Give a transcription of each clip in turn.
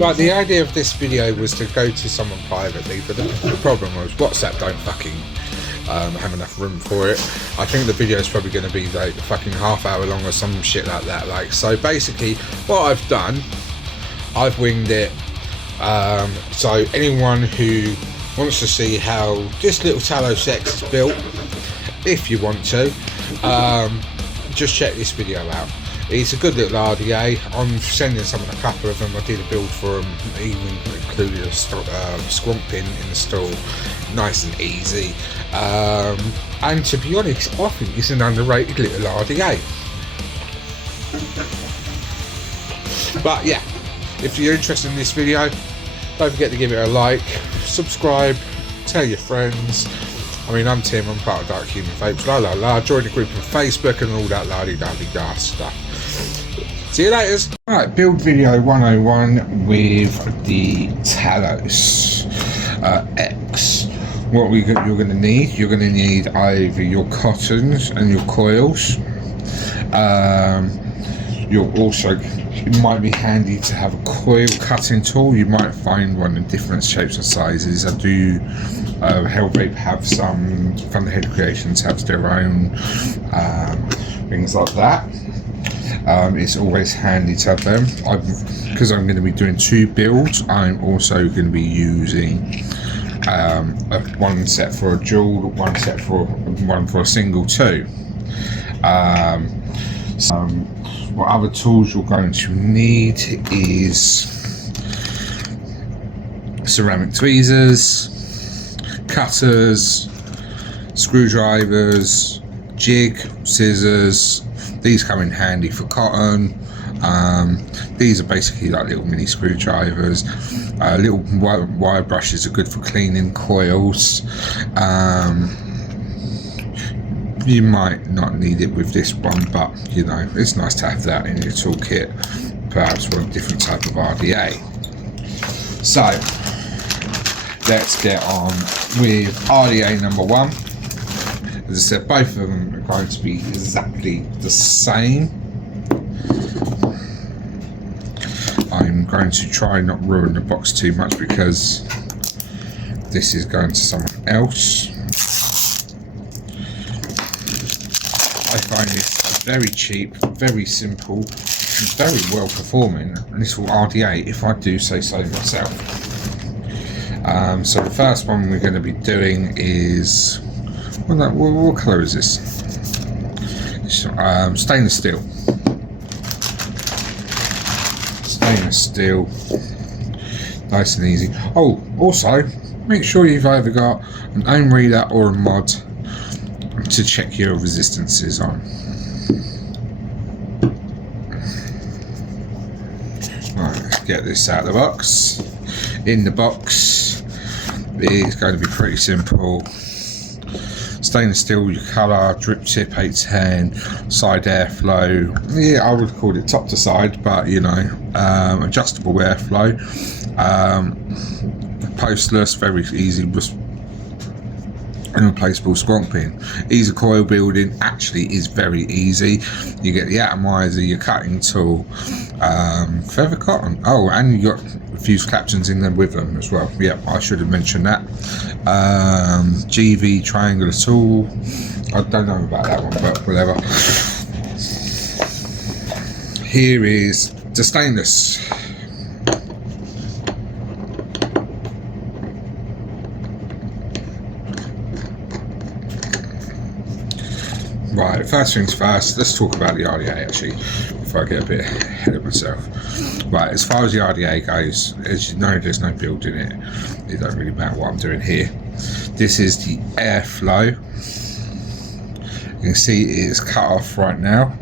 Right, the idea of this video was to go to someone privately, but the problem was WhatsApp don't fucking have enough room for it. I think the video is probably going to be like fucking half hour long or some shit like that. Like, so basically what I've done, I've winged it. So anyone who wants to see how this little Talo X is built, if you want to, just check this video out. It's a good little RDA. I'm sending someone a couple of them. I did a build for them, even included a squonk pin in the stall, nice and easy. And to be honest, I think it's an underrated little RDA. But yeah, if you're interested in this video, don't forget to give it a like, subscribe, tell your friends. I mean, I'm Tim, I'm part of Dark Human Vapes, la la la, join the group on Facebook and all that la-di-da-di-da stuff. See you later. Alright, build video 101 with the Talo X. What you're going to need, either your cottons and your coils. It might be handy to have a coil cutting tool. You might find one in different shapes and sizes. I do Hellvape have some, Thunderhead Creations have their own things like that. It's always handy to have them. Because I'm going to be doing two builds, I'm also going to be using one set for a dual, one for a single too. What other tools you're going to need is ceramic tweezers, cutters, screwdrivers, jig, scissors. These come in handy for cotton. These are basically like little mini screwdrivers. Little wire brushes are good for cleaning coils. You might not need it with this one, but you know, it's nice to have that in your toolkit, perhaps for a different type of RDA. So let's get on with RDA number one. As I said, both of them are going to be exactly the same. I'm going to try not ruin the box too much because this is going to someone else. I find this very cheap, very simple, and very well performing little RDA, if I do say so myself. So the first one we're going to be doing is, what colour is this? Stainless steel. Stainless steel, nice and easy. Oh, also make sure you've either got an ohm reader or a mod to check your resistances on. Right, let's get this out of the box. In the box is going to be pretty simple. Stainless steel, your colour, drip tip 810, side airflow. Yeah, I would call it top to side, but you know, adjustable airflow. Postless, very easy, and replaceable squonk pin. Easy coil building actually is very easy. You get the atomizer, your cutting tool, feather cotton. Oh, and you got fused captions in there with them as well. Yeah, I should have mentioned that. GV triangular tool. I don't know about that one, but whatever. Here is the stainless. Right, first things first, let's talk about the RDA actually, before I get a bit ahead of myself. Right, as far as the RDA goes, as you know, there's no build in it. It doesn't really matter what I'm doing here. This is the airflow. You can see it is cut off right now.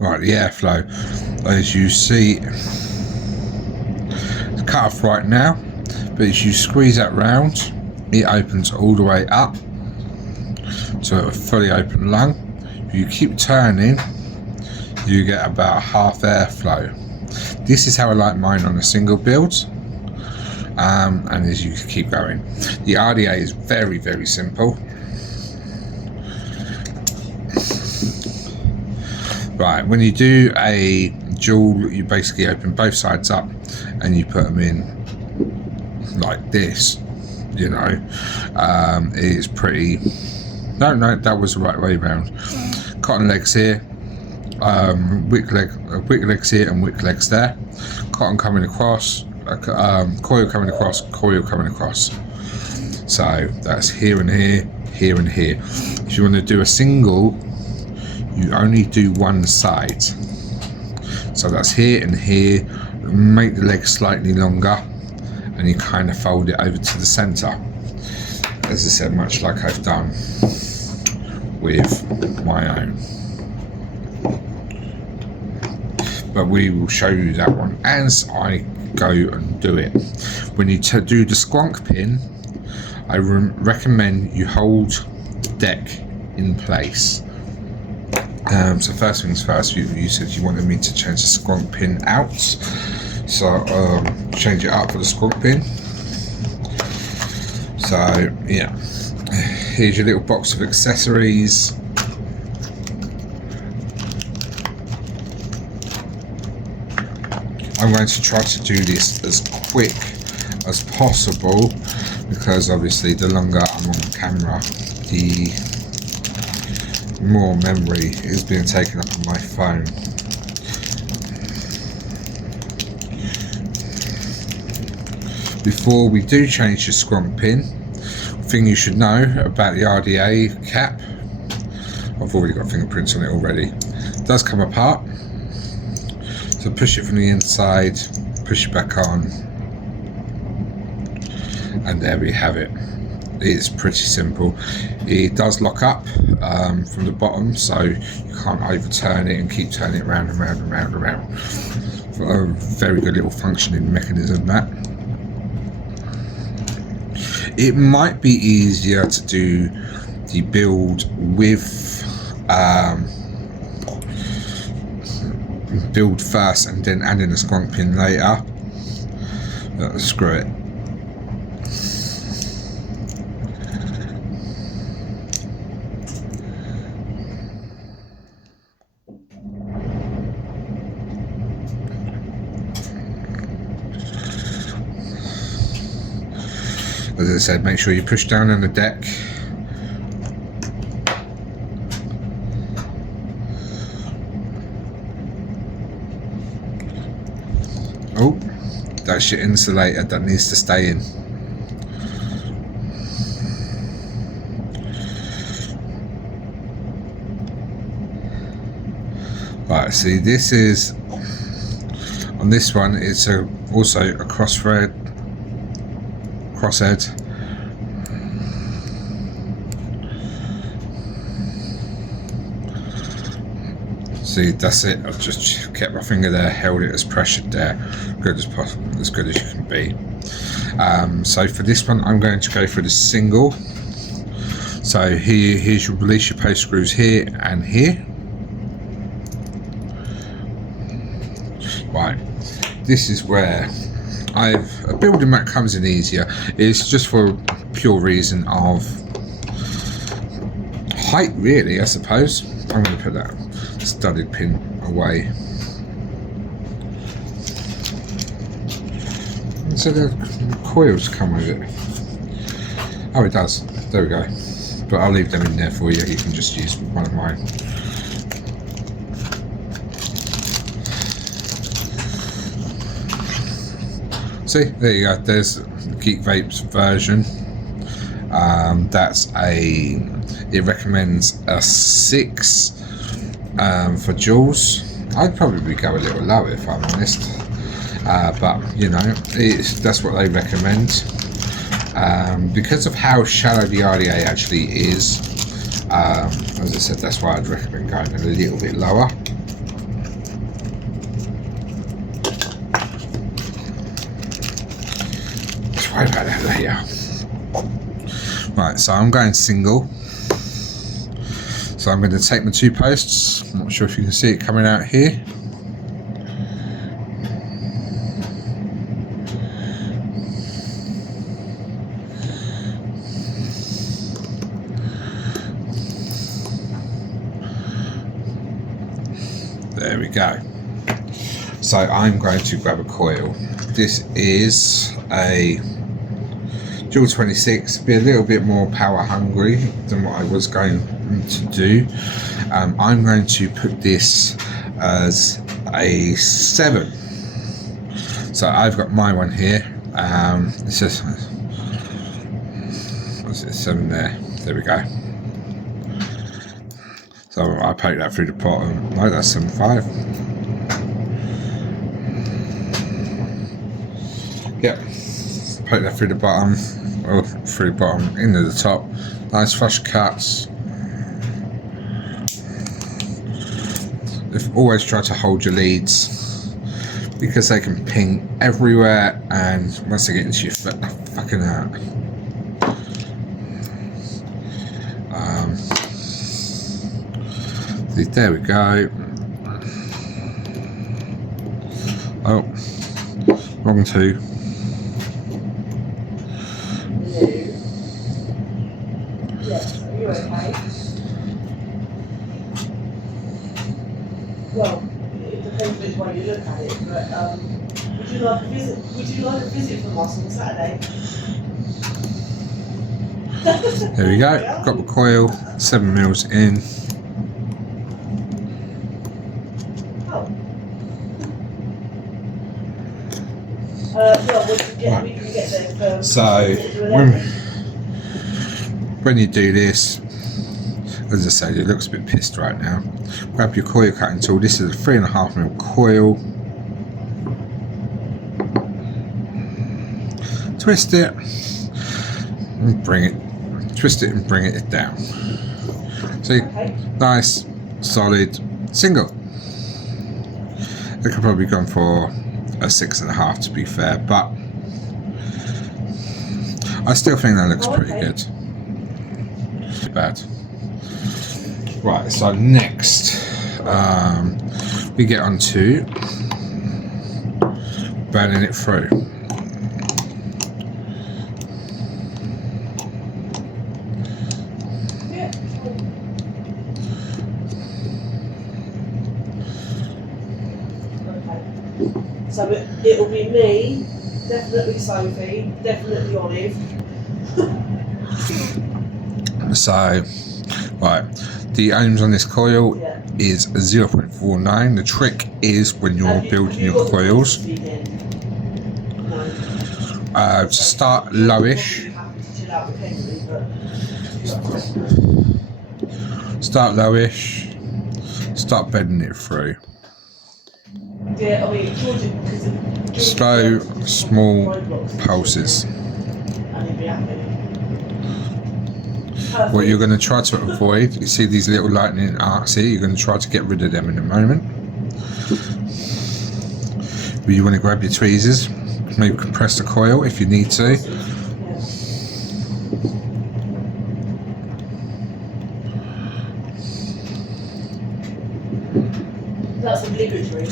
Right, the airflow, as you see, it's cut off right now, but as you squeeze that round, it opens all the way up to a fully open lung. If you keep turning, you get about half airflow. This is how I like mine on a single build. And as you keep going, the RDA is very, very simple. Right, when you do a dual, you basically open both sides up and you put them in like this, you know. It's pretty, no, that was the right way around. Cotton legs here, wick legs here and wick legs there. Cotton coming across, coil coming across, coil coming across. So that's here and here, here and here. If you want to do a single, you only do one side. So that's here and here. Make the leg slightly longer and you kind of fold it over to the center. As I said, much like I've done with my own. But we will show you that one as I go and do it. When you do the squonk pin, I recommend you hold the deck in place. So first things first, you said you wanted me to change the squonk pin out, so change it up for the squonk pin. So yeah, here's your little box of accessories. I'm going to try to do this as quick as possible because obviously the longer I'm on camera, the more memory is being taken up on my phone. Before we do change the squonk pin, the thing you should know about the RDA cap, I've already got fingerprints on it already, it does come apart. So push it from the inside, push it back on, and there we have it. It's pretty simple. It does lock up from the bottom, so you can't overturn it and keep turning it round and round and round and round. A very good little functioning mechanism, that. It might be easier to do the build with build first and then add in a squonk pin later. Screw it. As I said, make sure you push down on the deck. Oh, that's your insulator that needs to stay in. Right, see, this is, on this one, it's also a crosshead. See, that's it. I've just kept my finger there, held it as pressured there, good as possible, as good as you can be. So for this one, I'm going to go for the single. So here's your release your post screws here and here. Right, this is where a building mat comes in easier. It's just for a pure reason of height, really, I suppose. I'm going to put that studded pin away. So the coils come with it. Oh, it does. There we go. But I'll leave them in there for you. You can just use one of mine. See, there you go. There's the Geek Vapes version. It recommends a 6 for joules. I'd probably go a little lower if I'm honest, but you know, that's what they recommend. Because of how shallow the RDA actually is, as I said, that's why I'd recommend going a little bit lower. Right about that later. Right, so I'm going single. So I'm going to take my 2 posts. I'm not sure if you can see it coming out here. There we go. So I'm going to grab a coil. This is a dual 26, be a little bit more power hungry than what I was going to do. I'm going to put this as a 7. So I've got my one here. It's just, what's it, 7 there? There we go. So I poke that through the bottom. No, that's 7.5. Yep. Poke that through the bottom, or through the bottom into the top. Nice flush cuts. You've always tried to hold your leads because they can ping everywhere, and once they get into your foot, they're fucking out. There we go. Oh, wrong 2. Yes, are you okay? Well, it depends which way you look at it, but would you like a visit? Would you like a visit from us on Saturday? There we go. Got the coil, 7 mils in. Well, we can get there. So when you do this, as I said, it looks a bit pissed right now. Grab your coil cutting tool. This is a 3.5mm coil. Twist it and bring it. Twist it and bring it down. See, nice, solid, single. It could probably gone for a 6.5 to be fair, but I still think that looks pretty good. Too bad. Right, so next we get on to burning it through. So it'll be me, definitely Sophie, definitely Olive. So, right, the ohms on this coil is 0.49. The trick is when you're building your coils, to start lowish. Start lowish, start bending it through. Yeah, I mean, Georgia, slow, small pulses. What you're going to try to avoid, you see these little lightning arcs here, you're going to try to get rid of them in a moment. But you want to grab your tweezers, maybe compress the coil if you need to. That's obligatory.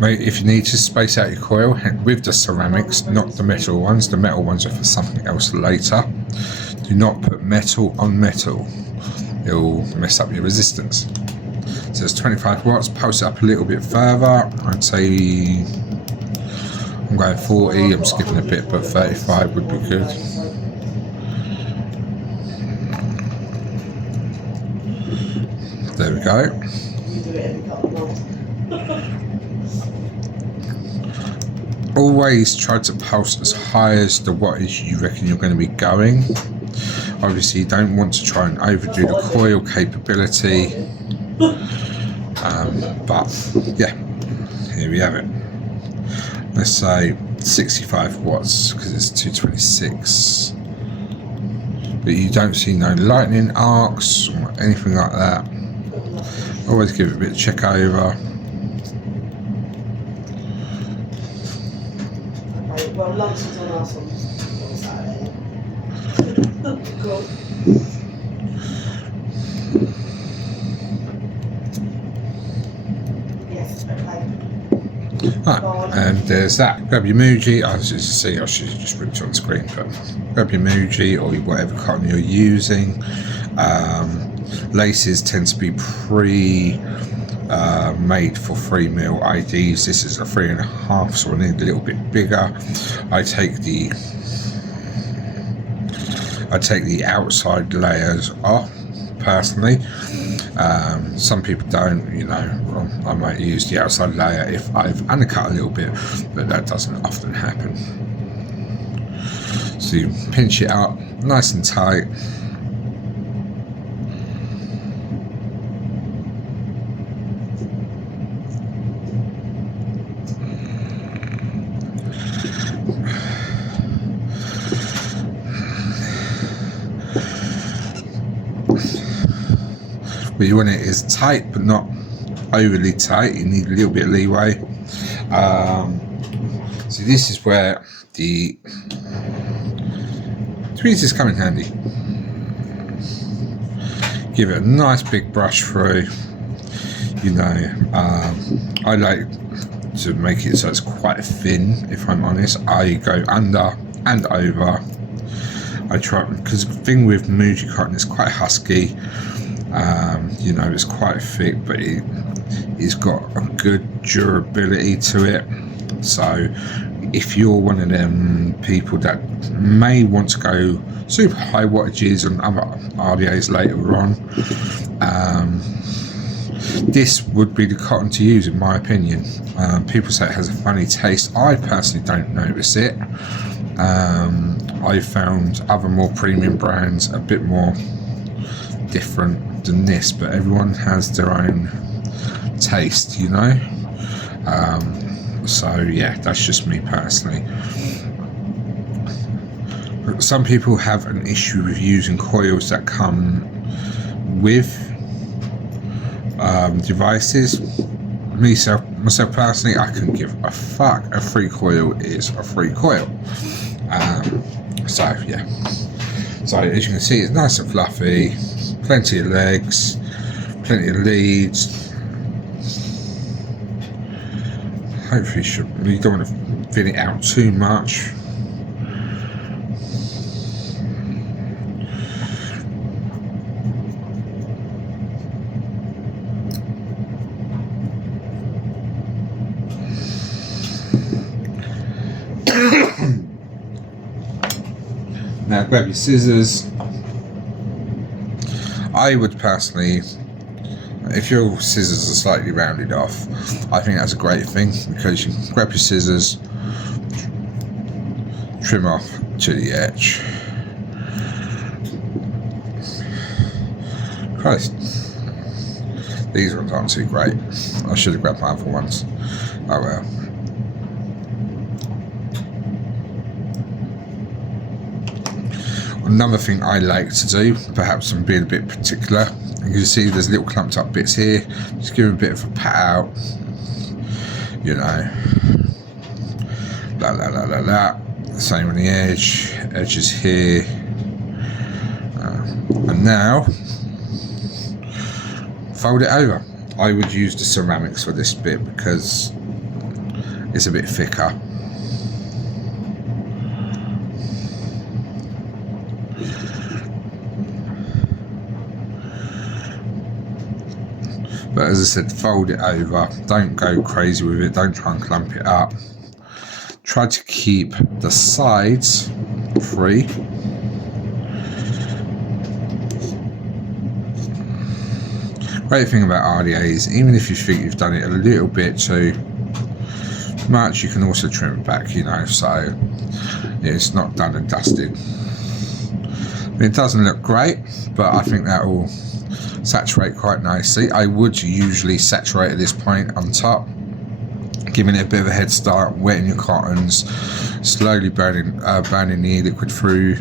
Mate, if you need to space out your coil with the ceramics, not the metal ones. The metal ones are for something else later. Do not put metal on metal. It'll mess up your resistance. So it's 25 watts. Pulse it up a little bit further. I'd say I'm going 40. I'm skipping a bit, but 35 would be good. There we go. Always try to pulse as high as the wattage you reckon you're going to be going. Obviously you don't want to try and overdo the coil capability, but yeah, here we have it. Let's say 65 watts because it's 226, but you don't see no lightning arcs or anything like that. Always give it a bit of check over. Well, lunch is on us on Saturday. Cool. Right, and there's that. Grab your Muji. As you see, I should have just ripped on screen, but grab your Muji or whatever cotton you're using. Laces tend to be made for 3mm IDs. This is a 3.5, so I need a little bit bigger. I take the outside layers off personally. Some people don't, you know. Well, I might use the outside layer if I've undercut a little bit, but that doesn't often happen. So you pinch it up nice and tight. But you want it is tight, but not overly tight. You need a little bit of leeway. So this is where the tweezers come in handy. Give it a nice big brush through. You know, I like to make it so it's quite thin. If I'm honest, I go under and over. I try, because the thing with Muji cotton is quite husky. You know, it's quite thick, but it's got a good durability to it. So if you're one of them people that may want to go super high wattages and other RDAs later on, this would be the cotton to use, in my opinion. People say it has a funny taste. I personally don't notice it. I found other more premium brands a bit more different than this, but everyone has their own taste, you know. So yeah, that's just me personally. But some people have an issue with using coils that come with devices. Myself personally, I couldn't give a fuck. A free coil is a free coil. So yeah, so as you can see, it's nice and fluffy, plenty of legs, plenty of leads. Hopefully you don't want to thin it out too much. Now grab your scissors. I would personally, if your scissors are slightly rounded off, I think that's a great thing, because you can grab your scissors, trim off to the edge. Christ, these ones aren't too great. I should have grabbed my other ones. Oh well. Another thing I like to do, perhaps I'm being a bit particular, you can see there's little clumped up bits here, just give them a bit of a pat out, you know, la la la la la, same on the edges here, and now fold it over. I would use the ceramics for this bit because it's a bit thicker. But as I said, fold it over. Don't go crazy with it. Don't try and clump it up. Try to keep the sides free. Great thing about RDAs, even if you think you've done it a little bit too much, you can also trim it back, you know, so it's not done and dusted. It doesn't look great, but I think that will saturate quite nicely. I would usually saturate at this point on top, giving it a bit of a head start, wetting your cottons, slowly burning the liquid through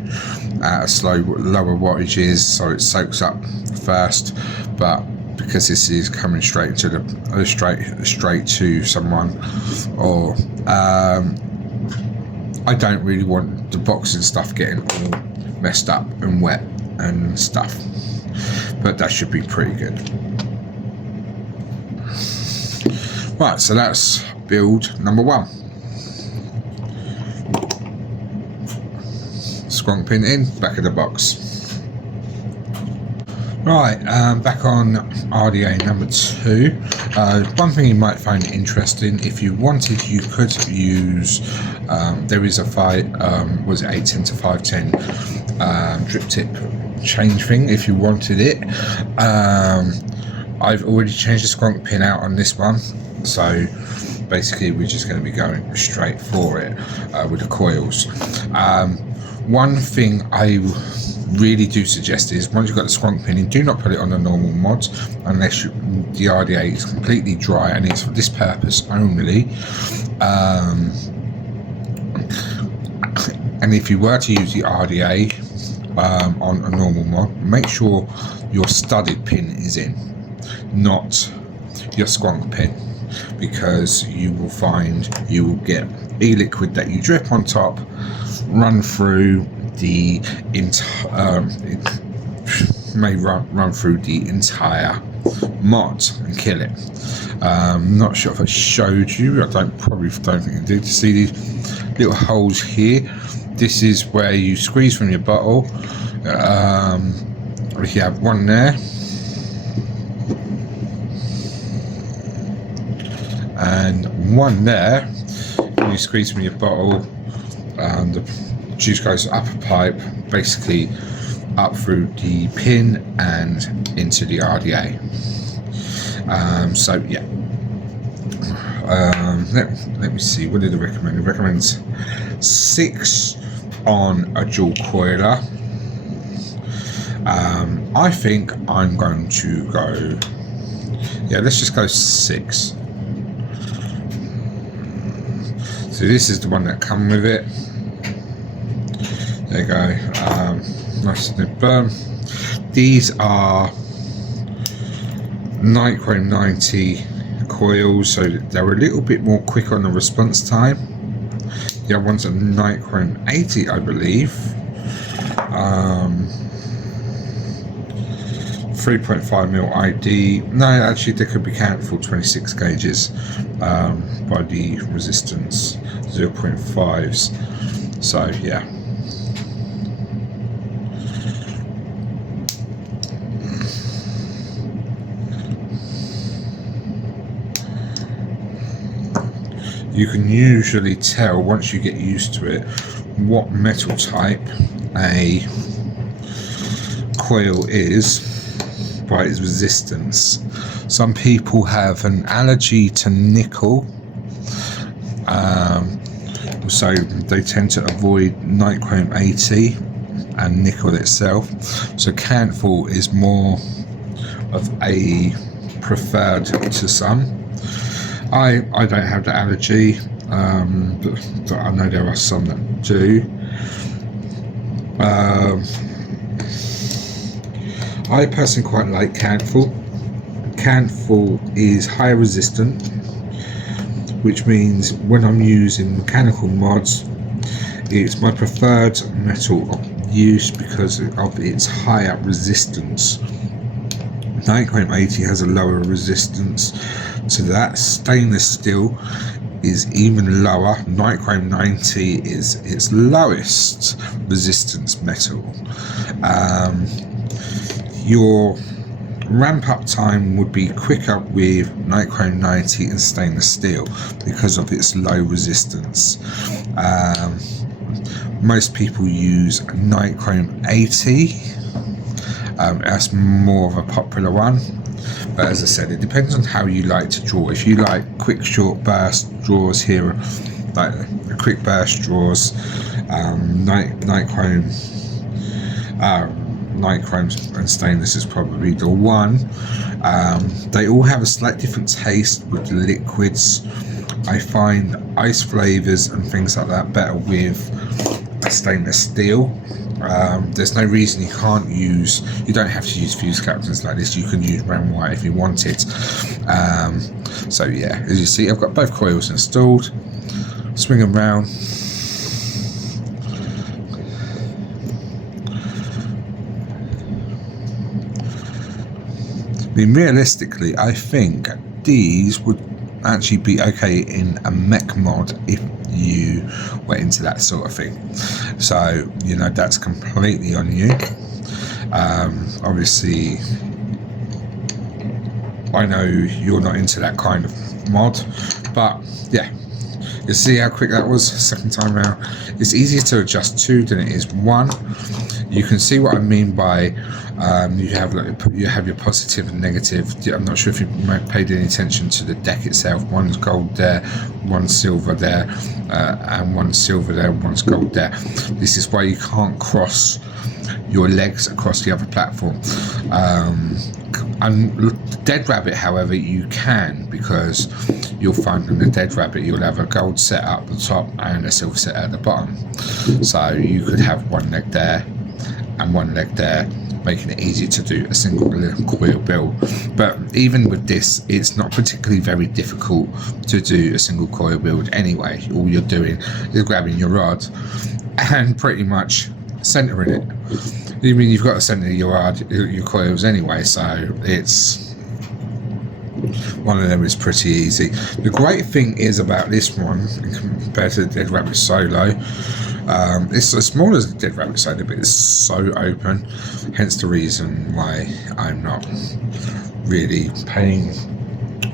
at a lower wattages so it soaks up first. But because this is coming straight to the straight to someone, or I don't really want the boxing stuff getting all messed up and wet and stuff. But that should be pretty good. Right, so that's build number 1. Squonk pin in, back of the box. Right, back on RDA number 2. One thing you might find interesting, if you wanted, you could use, there is a was it 810 to 510 drip tip change thing if you wanted it. I've already changed the squonk pin out on this one, so basically we're just going to be going straight for it with the coils. One thing I really do suggest is, once you've got the squonk pin in, do not put it on the normal mod unless the RDA is completely dry and it's for this purpose only. And if you were to use the RDA on a normal mod, make sure your studded pin is in, not your squonk pin, because you will find you will get e-liquid that you drip on top run through the run through the entire mod and kill it. Not sure if I showed you. Probably don't think I did. See these little holes here? This is where you squeeze from your bottle. You have one there, and one there. When you squeeze from your bottle, the juice goes up a pipe, basically up through the pin and into the RDA. So yeah, let me see, what did it recommend? It recommends 6 on a dual coiler. I think I'm going to go, yeah, let's just go 6. So this is the one that come with it. There you go. Nice and burn. These are Nichrome 90 coils, so they're a little bit more quick on the response time. The other ones are Nichrome 80, I believe. 3.5mm ID. No, actually they could be counted for 26 gauges by the resistance 0.5s. So yeah. You can usually tell, once you get used to it, what metal type a coil is by its resistance. Some people have an allergy to nickel, so they tend to avoid Nichrome 80 and nickel itself. So Canthal is more of a preferred to some. I don't have the allergy, but I know there are some that do. I personally quite like Canthal. Canthal is high resistant, which means when I'm using mechanical mods, it's my preferred metal of use because of its higher resistance. Nichrome 80 has a lower resistance to that. Stainless steel is even lower. Nichrome 90 is its lowest resistance metal. Your ramp up time would be quicker with Nichrome 90 and stainless steel because of its low resistance. Most people use Nichrome 80. That's more of a popular one, but as I said, it depends on how you like to draw. If you like quick short burst draws here, like quick burst draws, Nichrome and stainless is probably the one. They all have a slightly different taste with the liquids. I find ice flavors and things like that better with a stainless steel. There's no reason you can't use, you don't have to use fuse captors like this. You can use ram wire if you want it. So yeah, as you see, I've got both coils installed. Swing them round. I mean, realistically, I think these would actually be okay in a mech mod if you were into that sort of thing. So, you know, that's completely on you. Obviously, I know you're not into that kind of mod, but yeah, you see how quick that was second time round. It's easier to adjust to than it is one. You can see what I mean by you have your positive and negative. I'm not sure if you paid any attention to the deck itself. One's gold there, one's silver there, and one's silver there, one's gold there. This is why you can't cross your legs across the other platform. And Dead Rabbit, however, you can, because you'll find in the Dead Rabbit you'll have a gold set up the top and a silver set at the bottom. So you could have one leg there and one leg there, making it easier to do a single coil build. But even with this, it's not particularly very difficult to do a single coil build anyway. All you're doing is grabbing your rod and pretty much centering it. I mean, you've got to center your coils anyway, so it's one of them is pretty easy. The great thing is about this one compared to the Dead Rabbit Solo, it's as small as the Dead Rabbit Solo, but it's so open, hence the reason why I'm not really paying.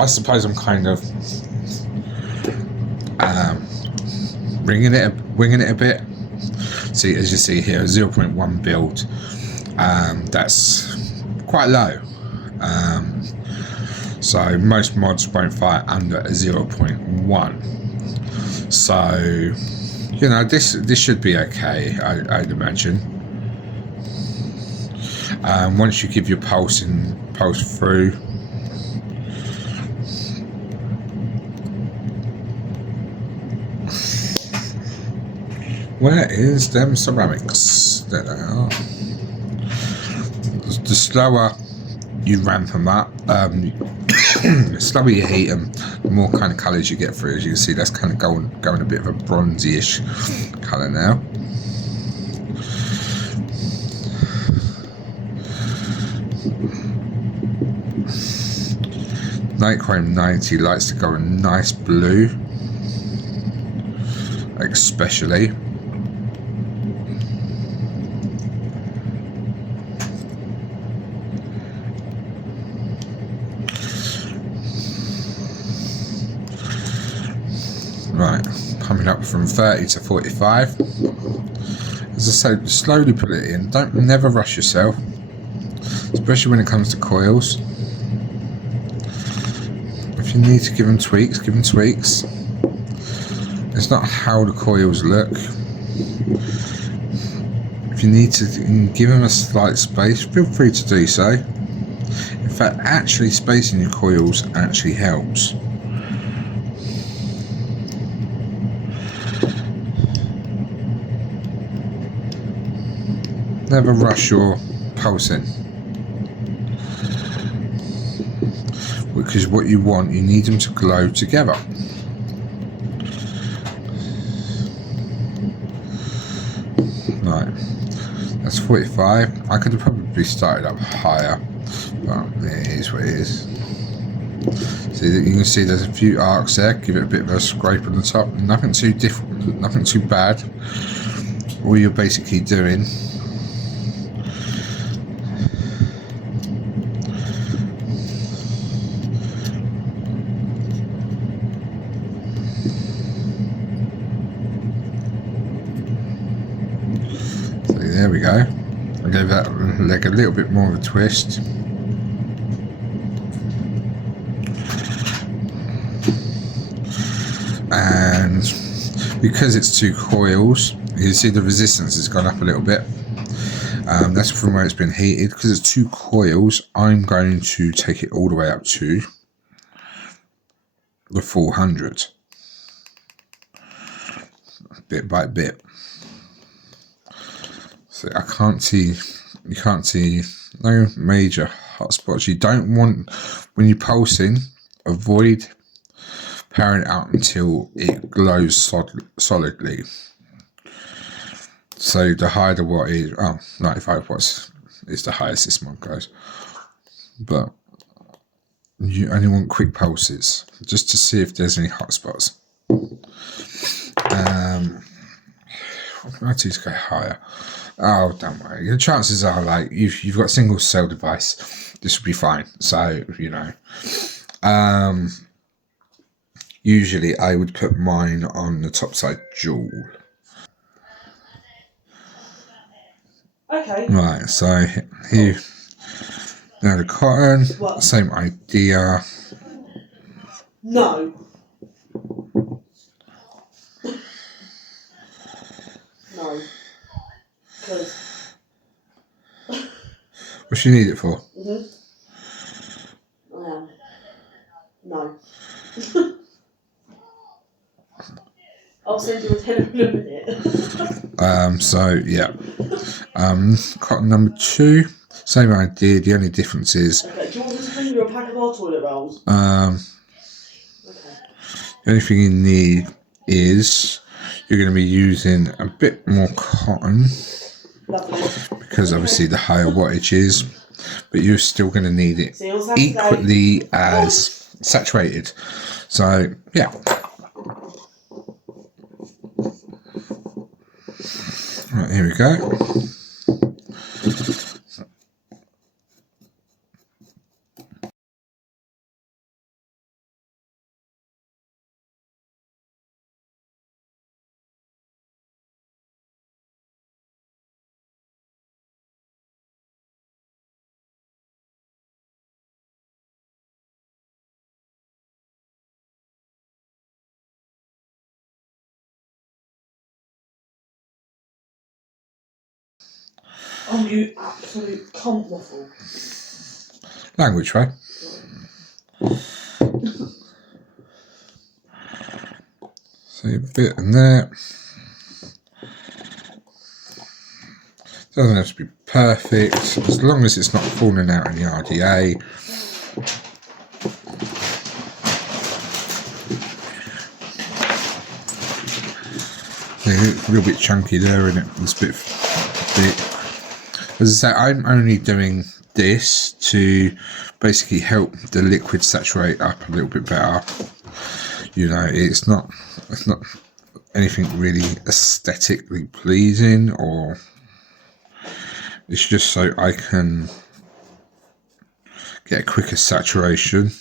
I suppose I'm kind of winging it a bit. See, as you see here, 0.1 build, that's quite low. So most mods won't fire under a 0.1. So, you know, this should be okay, I'd imagine. Once you give your pulse through, where is them ceramics? There they are. The slower you ramp them up, the slower you heat them, the more kind of colours you get through. As you can see, that's kind of going a bit of a bronzy-ish colour now. Nightchrome 90 likes to go a nice blue, especially. Right, pumping up from 30 to 45. As I say, slowly put it in. Never rush yourself, especially when it comes to coils. If you need to give them tweaks, give them tweaks. It's not how the coils look. If you need to give them a slight space, feel free to do so. In fact, actually spacing your coils actually helps. Never rush your pulsing, because what you need them to glow together. Right, that's 45. I could have probably started up higher, but it is what it is. See, you can see there's a few arcs there. Give it a bit of a scrape on the top. Nothing too different, nothing too bad. All you're basically doing there we go. I gave that leg a little bit more of a twist. And because it's two coils, you see the resistance has gone up a little bit. That's from where it's been heated. Because it's two coils, I'm going to take it all the way up to the 400. Bit by bit. So you can't see no major hotspots. You don't want, when you're pulsing, avoid powering it up until it glows solidly. So the higher the watt is, 95 watts is the highest this mod goes. But you only want quick pulses, just to see if there's any hot spots. I need to go higher. Oh, don't worry. The chances are, like, you've got a single cell device, this will be fine. So, you know, usually I would put mine on the top side dual. Okay. Right, so here, now the cotton, What? same idea. No. No. Because. What do you need it for? I am. No. I'll send you a telephone in a minute. So yeah. Cotton number 2, same idea. The only difference is Okay, do you want me to bring you a pack of our toilet rolls? okay. The only thing you need is you're going to be using a bit more cotton. Lovely. Because obviously the higher wattage is, but you're still going to need it equally as saturated. So yeah. Right, here we go. Oh, you absolute cunt waffle. Language, right? So a bit in there. Doesn't have to be perfect, as long as it's not falling out in the RDA. A little bit chunky there, isn't it? It's a bit thick. As I say, I'm only doing this to basically help the liquid saturate up a little bit better. You know, it's not anything really aesthetically pleasing, or it's just so I can get a quicker saturation.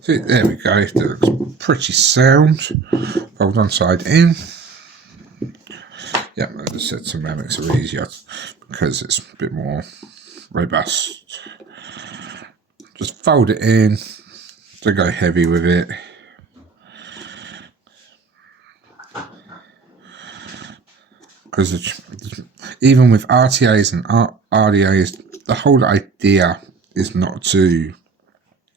So there we go, that looks pretty sound. Fold on side in. Yeah, the ceramics are easier because it's a bit more robust. Just fold it in, don't go heavy with it. Because even with RTAs and RDAs, the whole idea is not to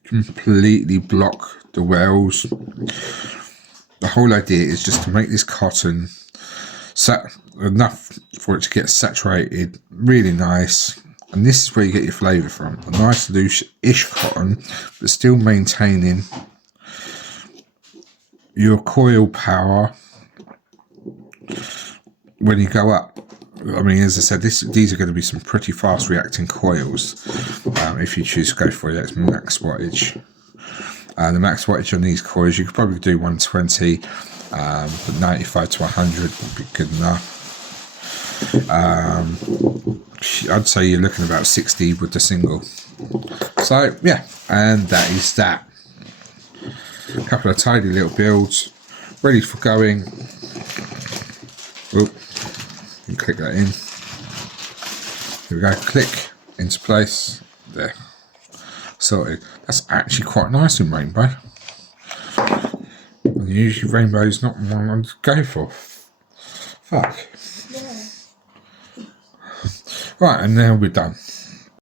completely block the wells. The whole idea is just to make this cotton enough for it to get saturated really nice, and this is where you get your flavour from. A nice loose-ish cotton, but still maintaining your coil power when you go up. I mean, as I said, these are going to be some pretty fast reacting coils if you choose to go for it. It's max wattage. The max wattage on these coils, you could probably do 120, but 95 to 100 would be good enough. I'd say you're looking about 60 with the single. So yeah, and that is that. A couple of tidy little builds, ready for going. Oop. And click that in. Here we go, click into place. There, sorted. That's actually quite nice in rainbow. And usually rainbow is not one I would go for. Fuck. Yeah. Right, and now we're done.